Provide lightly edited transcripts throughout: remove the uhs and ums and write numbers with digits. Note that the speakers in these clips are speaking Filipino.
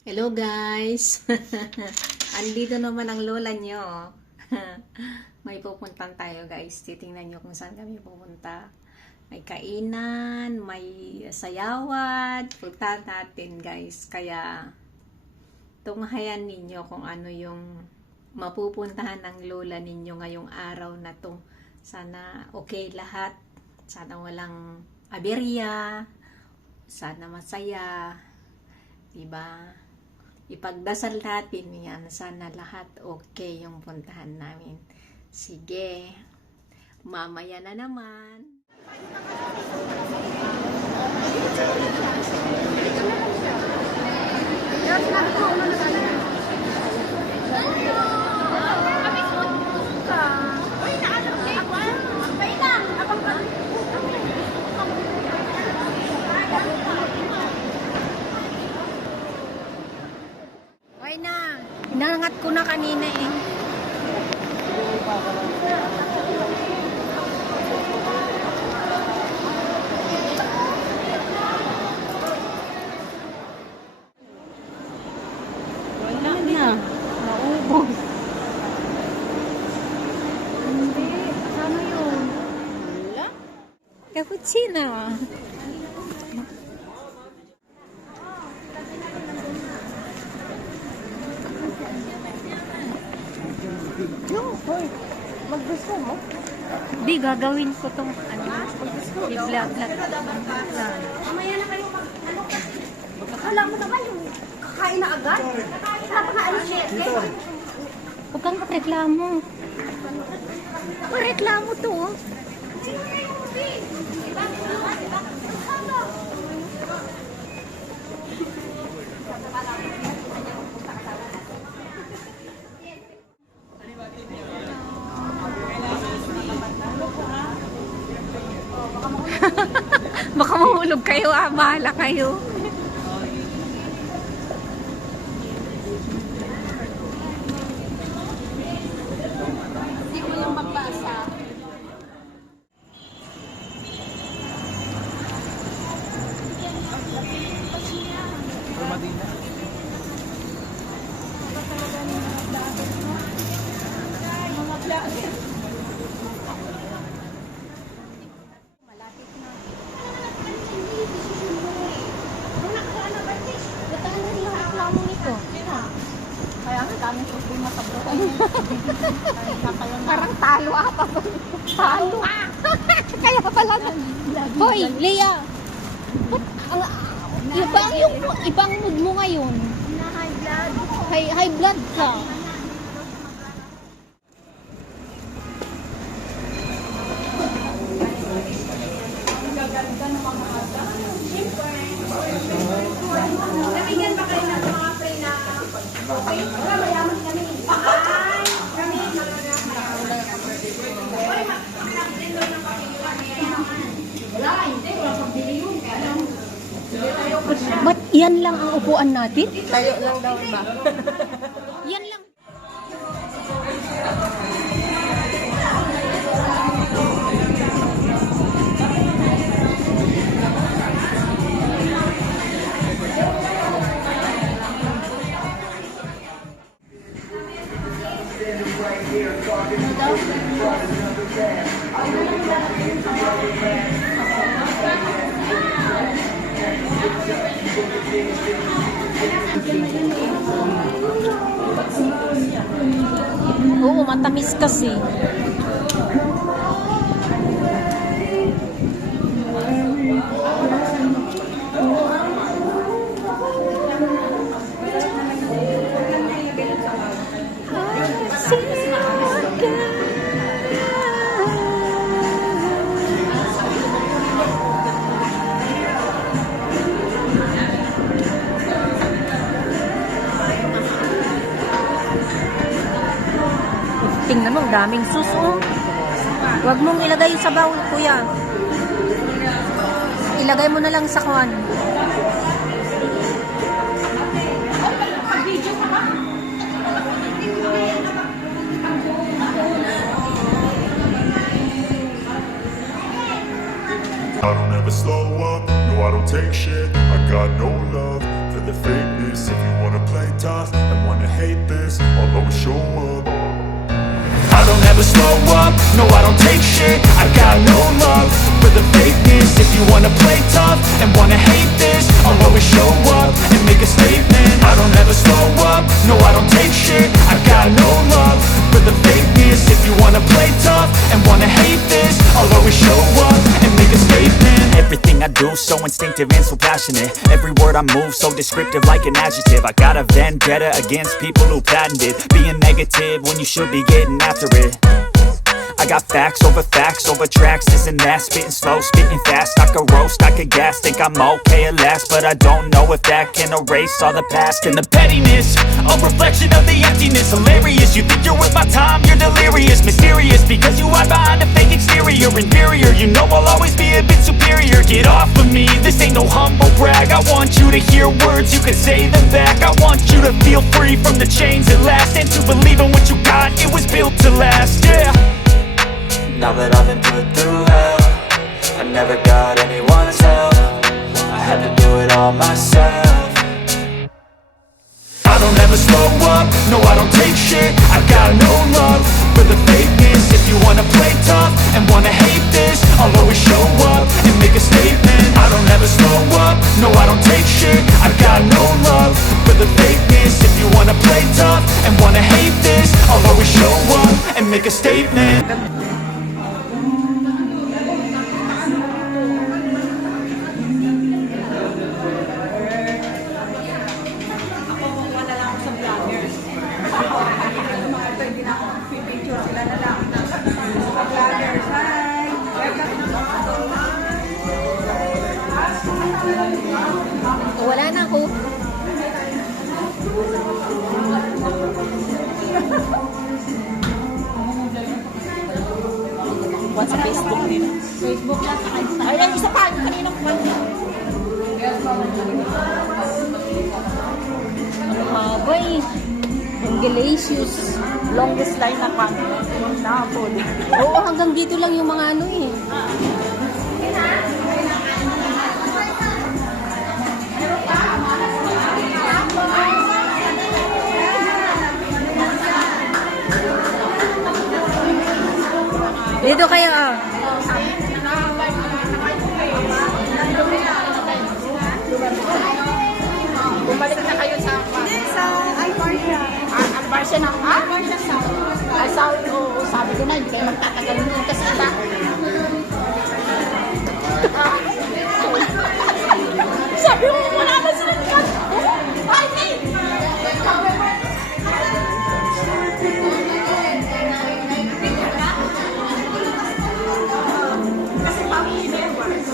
Hello guys! Andito naman ang lola nyo. May pupuntan tayo guys. Titingnan nyo kung saan kami pupunta. May kainan, may sayawan. Punta natin guys. Kaya tunghayan ninyo kung ano yung mapupuntahan ng lola ninyo ngayong araw na to. Sana okay lahat. Sana walang aberya. Sana masaya. Diba? Ipagdasal natin yan. Sana lahat okay yung puntahan namin. Sige. Mamaya na naman. Ay na. Inangat ko na kanina eh. Wala na. Naubos. Hindi. Ano yun? Wala. Cappuccino. No, hoy. Maggusto mo? Di, gagawin ko tong ano. I-vlog na. Mamaya na kayo ano kasi. Akala mo naman yung kakain na agad. Napaka-ano siya. Huwag kang reklamo. Reklamo to. Oh. Baka mahulog kayo, bahala kayo. Hindi ko yung magbasa. Kaya nga daming problema sa buhay. Parang talo ata. Talo. Kaya pala. Hoy, Leah. Ibang mood mo ngayon. Na high blood. High blood ka. Nabigyan ba kayo ng mga pre na okay? Wala, mayaman kami. Ay, kami talaga. Uy, makakilin daw ng pakiliwan niya. Wala, hindi. Wala pambili yun. Kaya lang, hindi tayo kasya. Ba't yan lang ang upuan natin? Tayo lang daw ba? Yan lang. Oo, matamis kasi. Tingnan mo, daming suso. Huwag mong ilagay sa bowl, kuya. Ilagay mo na lang sa kuwan. I don't ever slow up, no I don't take shit. I got no love for the fakeness. If you wanna tough and wanna hate this, I'll always show up. I don't ever slow up, no I don't take shit. I got no love for the fakeness. If you wanna play tough and wanna hate this, I'll always show up and make a statement. I don't ever slow up, no I don't take shit. I got no love for the fakeness. If you wanna play tough and wanna hate this, I'll always show up and make a statement. Everything I do so instinctive and so passionate. Every word I move so descriptive like an adjective. I got a vendetta against people who patented being negative when you should be getting after it. I got facts over tracks, this and that. Spitting slow, spitting fast. I could roast, I could gas. Think I'm okay at last, but I don't know if that can erase all the past. And the pettiness, a reflection of the emptiness. Hilarious, you think you're worth my time, you're delirious. Mysterious, because you hide behind a fake exterior. Inferior, you know I'll always be a bit superior. Get off of me, this ain't no humble brag. I want you to hear words, you can say them back. I want you to feel free from the chains at last, and to believe in what you got, it was built to last, yeah. Now that I've been put through hell, I never got anyone's help. I had to do it all myself. I don't ever slow up, no I don't take shit. I got no love for the fakeness. If you wanna play tough and wanna hate this, I'll always show up and make a statement. I don't ever slow up, no I don't take shit. I got no love for the fakeness. If you wanna play tough and wanna hate this, I'll always show up and make a statement. Wala na ako. Sa Facebook din. Facebook lang sa Instagram. Ay, isa pa. Kanina ko ba? Ang haba eh. Ang glacius. Longest line na pa. Nakapod. Oo, hanggang dito lang yung mga ano eh. Dito kayo ah. Bumalik na kayo sa Albarcia. Albarcia na? Albarcia South. Sabi ko na, hindi kayo magtatagal nyo kasi iba. Sabi mo, wala na sila dyan. Ay, hey! Kasi family members.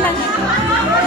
lang.